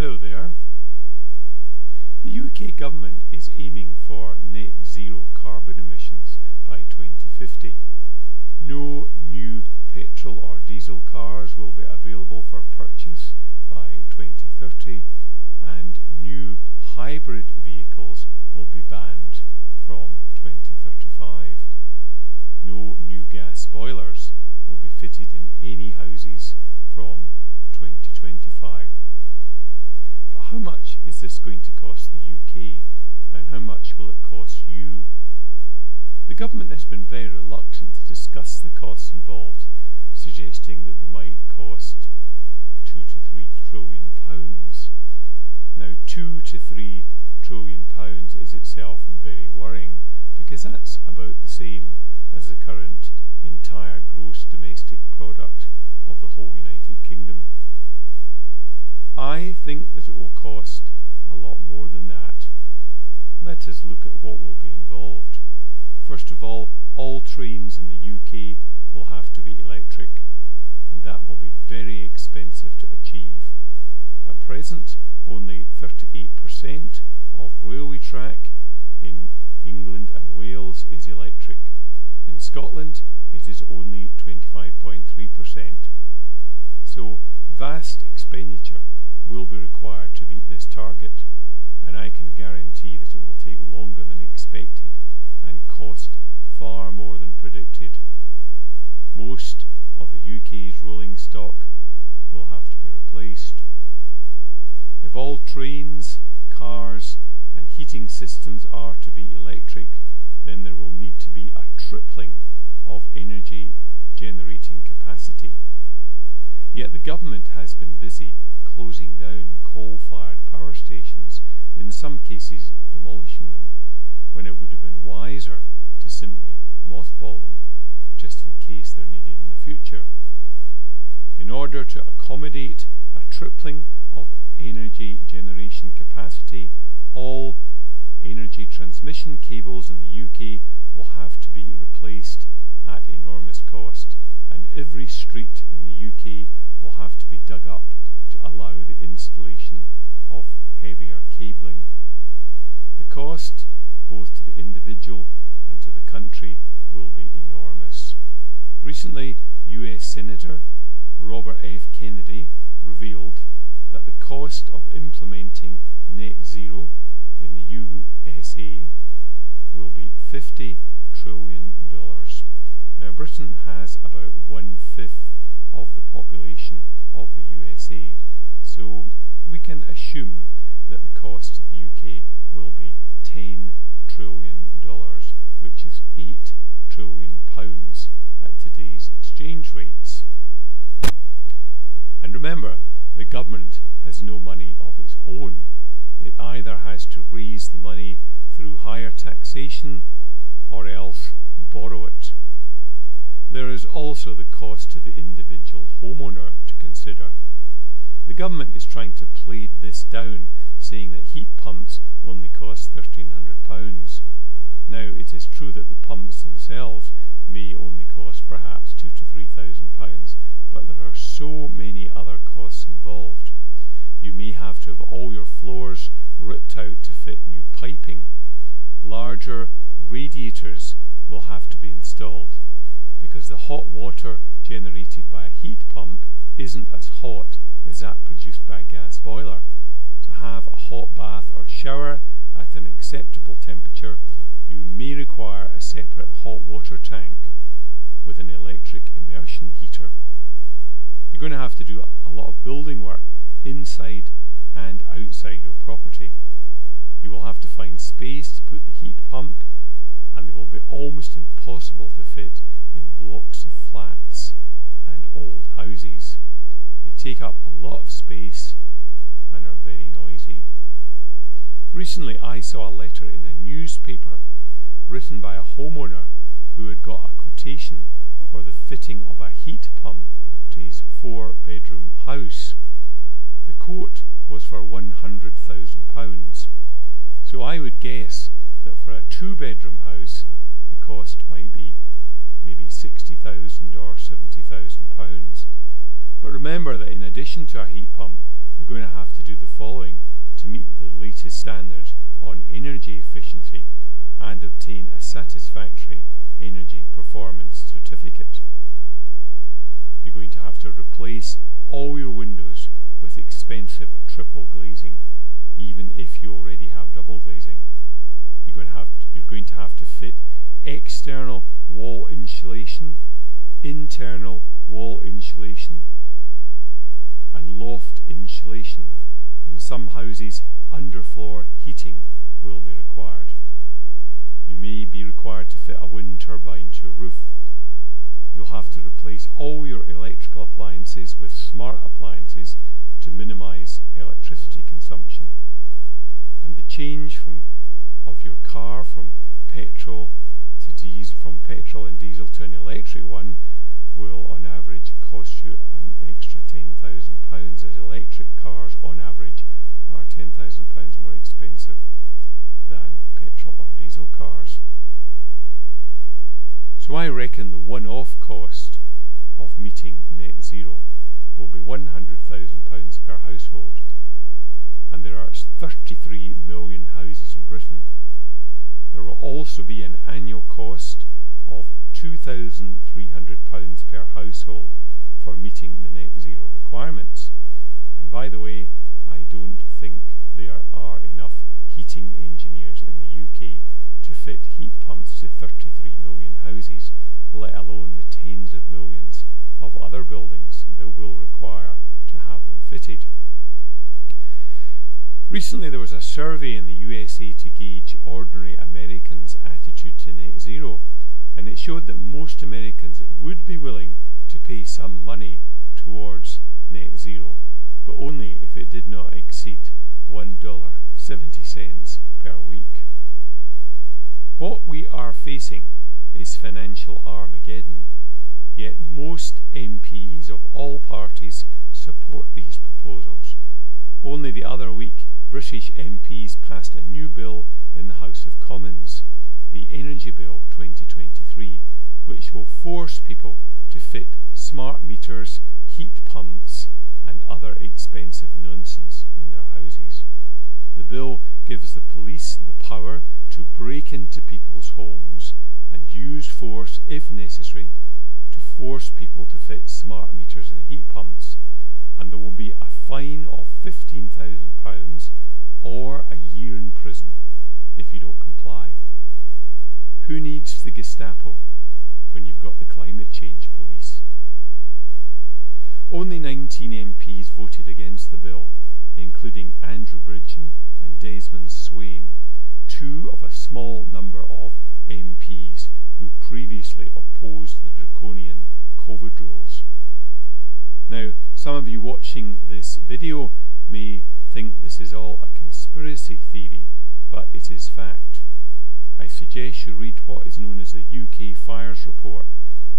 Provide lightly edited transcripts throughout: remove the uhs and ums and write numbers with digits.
Hello there. The UK government is aiming for net zero carbon emissions by 2050. No new petrol or diesel cars will be available for purchase by 2030, and new hybrid vehicles will be banned from 2035. No new gas boilers will be fitted in any houses from 2025. But how much is this going to cost the UK, and how much will it cost you? The government has been very reluctant to discuss the costs involved, suggesting that they might cost £2 to £3 trillion. Now, £2 to £3 trillion is itself very worrying, because that's about the same as the current entire gross domestic product of the whole United Kingdom. I think that it will cost a lot more than that. Let us look at what will be involved. First of all trains in the UK will have to be electric, and that will be very expensive to achieve. At present, only 38% of railway track in England and Wales is electric. In Scotland, it is only 25.3%. So, vast expenditure will be required to meet this target, and I can guarantee that it will take longer than expected and cost far more than predicted. Most of the UK's rolling stock will have to be replaced. If all trains, cars and heating systems are to be electric, then there will need to be a tripling of energy generating capacity. Yet the government has been busy closing down coal-fired power stations, in some cases demolishing them, when it would have been wiser to simply mothball them, just in case they're needed in the future. In order to accommodate a tripling of energy generation capacity, all energy transmission cables in the UK will have to be replaced at enormous cost, and every street in the UK will have to be dug up to allow the installation of heavier cabling. The cost, both to the individual and to the country, will be enormous. Recently, US Senator Robert F. Kennedy revealed that the cost of implementing net zero in the USA will be $50 trillion. Now, Britain has about 1/5 of the population of the USA, so we can assume that the cost to the UK will be $10 trillion, which is £8 trillion at today's exchange rates. And remember, the government has no money of its own. It either has to raise the money through higher taxation or else borrow it. There is also the cost to the individual homeowner to consider. The government is trying to play this down, saying that heat pumps only cost £1,300. Now, it is true that the pumps themselves may only cost perhaps £2,000 to £3,000, but there are so many other costs involved. You may have to have all your floors ripped out to fit new piping. Larger radiators will have to be installed, because the hot water generated by a heat pump isn't as hot as that produced by a gas boiler. To have a hot bath or shower at an acceptable temperature, you may require a separate hot water tank with an electric immersion heater. You're going to have to do a lot of building work inside and outside your property. You will have to find space to put the heat pump, and they will be almost impossible to fit in blocks of flats and old houses. They take up a lot of space and are very noisy. Recently I saw a letter in a newspaper written by a homeowner who had got a quotation for the fitting of a heat pump to his 4-bedroom house. The quote was for £100,000. So I would guess that for a 2-bedroom house the cost might be maybe £60,000 or £70,000. But remember that in addition to a heat pump, you're going to have to do the following to meet the latest standards on energy efficiency and obtain a satisfactory energy performance certificate. You're going to have to replace all your windows with expensive triple glazing, even if you already have double glazing. You're going to have to fit external wall insulation, internal wall insulation, and loft insulation. In some houses, underfloor heating will be required. You may be required to fit a wind turbine to your roof. You'll have to replace all your electrical appliances with smart appliances to minimise electricity consumption. And the change of your car from petrol and diesel to an electric one will on average cost you an extra £10,000, as electric cars on average are £10,000 more expensive than petrol or diesel cars. So I reckon the one-off cost of meeting net zero will be £100,000 per household, and there are 33 million houses in Britain. There will also be an annual cost of £2,300 per household for meeting the net zero requirements. And by the way, I don't think there are enough heating engineers in the UK to fit heat pumps to 33 million houses, let alone the tens of millions of other buildings that will require to have them fitted. Recently there was a survey in the USA to gauge ordinary Americans' attitude to net zero, and it showed that most Americans would be willing to pay some money towards net zero, but only if it did not exceed $1.70 per week. What we are facing is financial Armageddon, yet most MPs of all parties support these proposals. Only the other week, British MPs passed a new bill in the House of Commons, the Energy Bill 2023, which will force people to fit smart meters, heat pumps and other expensive nonsense in their houses. The bill gives the police the power to break into people's homes and use force if necessary to force people to fit smart meters and heat pumps, and there will be a fine of £15,000 or a year in prison if you don't comply. Who needs the Gestapo when you've got the climate change police? Only 19 MPs voted against the bill, including Andrew Bridgen and Desmond Swayne, two of a small number of MPs who previously opposed the draconian COVID rules. Now, some of you watching this video may think this is all a conspiracy theory, but it is fact. I suggest you read what is known as the UK Fires Report,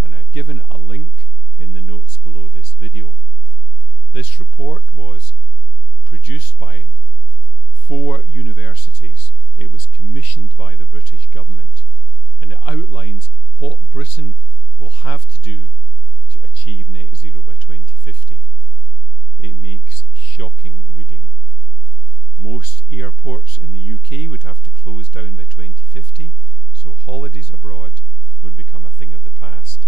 and I've given a link in the notes below this video. This report was produced by 4 universities. It was commissioned by the British government, and it outlines what Britain will have to do to achieve net zero by 2050. It makes shocking reading. Most airports in the UK would have to close down by 2050, so holidays abroad would become a thing of the past.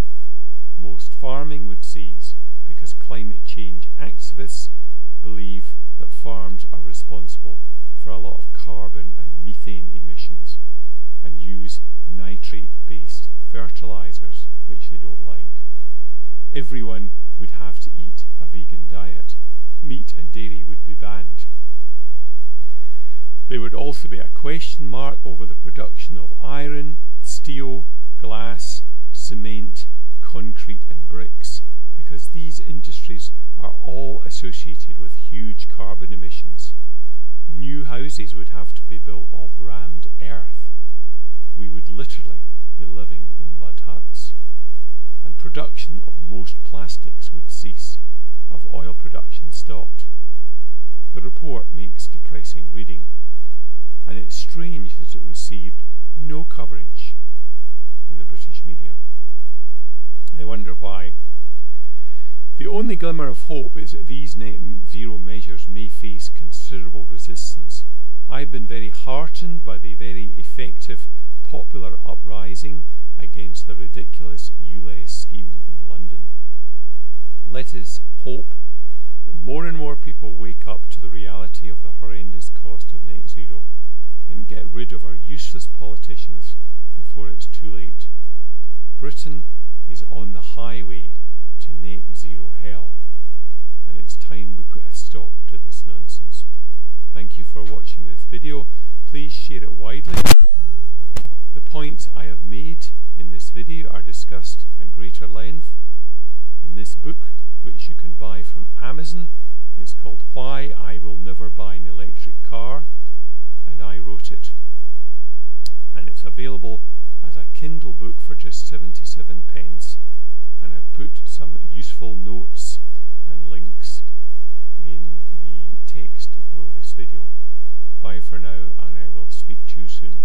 Most farming would cease because climate change activists believe that farms are responsible for a lot of carbon and methane emissions and use nitrate-based fertilizers, which they don't like. Everyone would have to eat a vegan diet. Meat and dairy would be banned. There would also be a question mark over the production of iron, steel, glass, cement, concrete and bricks, because these industries are all associated with huge carbon emissions. New houses would have to be built of rammed earth. We would literally be living in mud huts. And production of most plastics would cease, of oil production stopped. The report makes depressing reading, and it's strange that it received no coverage in the British media. I wonder why. The only glimmer of hope is that these net zero measures may face considerable resistance. I've been very heartened by the very effective popular uprising against the ridiculous ULEZ scheme in London. Let us hope that more and more people wake up to the reality of the horrendous cost of net zero and get rid of our useless politicians before it's too late. Britain is on the highway to net zero hell, and it's time we put a stop to this nonsense. Thank you for watching this video. Please share it widely. The points I have made in this video are discussed at greater length in this book, which you can buy from Amazon. It's called Why I Will Never Buy an Electric Car, and I wrote it. And it's available as a Kindle book for just 77p, and I've put some useful notes and links in the text below this video. Bye for now, and I will speak to you soon.